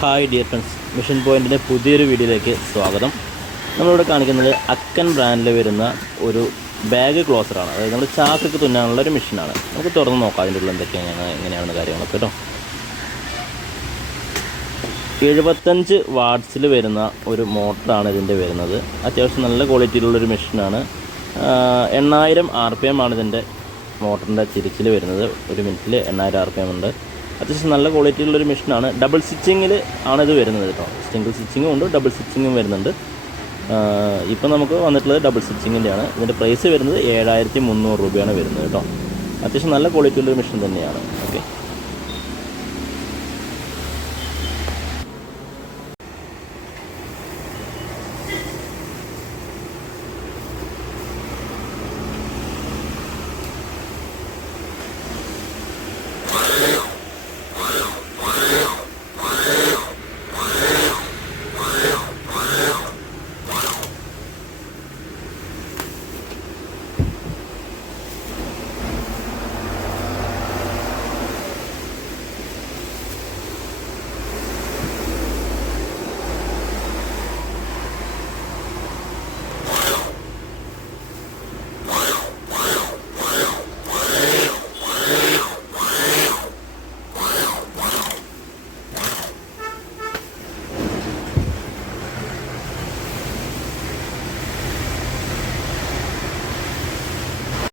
Hi dear friends, mission പോയിൻറ്റിൻ്റെ പുതിയൊരു വീഡിയോയിലേക്ക് സ്വാഗതം. നമ്മളിവിടെ കാണിക്കുന്നത് അക്കൻ ബ്രാൻഡിൽ വരുന്ന ഒരു ബാഗ് ക്ലോസറാണ്. അതായത് നമ്മൾ ചാക്കൊക്കെ തുന്നാനുള്ള ഒരു മെഷീനാണ്. നമുക്ക് തുറന്ന് നോക്കാം അതിൻ്റെ ഉള്ളിൽ എങ്ങനെയാണ് കാര്യങ്ങളൊക്കെ കേട്ടോ. 75 വാട്ട്സിൽ വരുന്ന ഒരു മോട്ടറാണ് ഇതിൻ്റെ വരുന്നത്. അത്യാവശ്യം നല്ല ക്വാളിറ്റിയിലുള്ളൊരു മെഷീനാണ്. 8000 RPM ആണ് ഇതിൻ്റെ മോട്ടറിൻ്റെ തിരിച്ചിൽ വരുന്നത്. ഒരു മിനിറ്റിൽ 8000 RPM ഉണ്ട്. അത്യാവശ്യം നല്ല ക്വാളിറ്റിയുള്ളൊരു മെഷീനാണ്. ഡബിൾ സ്റ്റിച്ചിങ്ങിൽ ആണിത് വരുന്നത് കേട്ടോ. സിംഗിൾ സ്റ്റിച്ചിങ്ങും ഉണ്ട്, ഡബിൾ സ്റ്റിച്ചിങ്ങും വരുന്നുണ്ട്. ഇപ്പം നമുക്ക് വന്നിട്ടുള്ളത് ഡബിൾ സ്റ്റിച്ചിങ്ങിൻ്റെയാണ്. ഇതിൻ്റെ പ്രൈസ് വരുന്നത് 7300 രൂപയാണ് വരുന്നത് കേട്ടോ. അത്യാവശ്യം നല്ല ക്വാളിറ്റിയുള്ളൊരു മെഷീൻ തന്നെയാണ്. ഓക്കെ.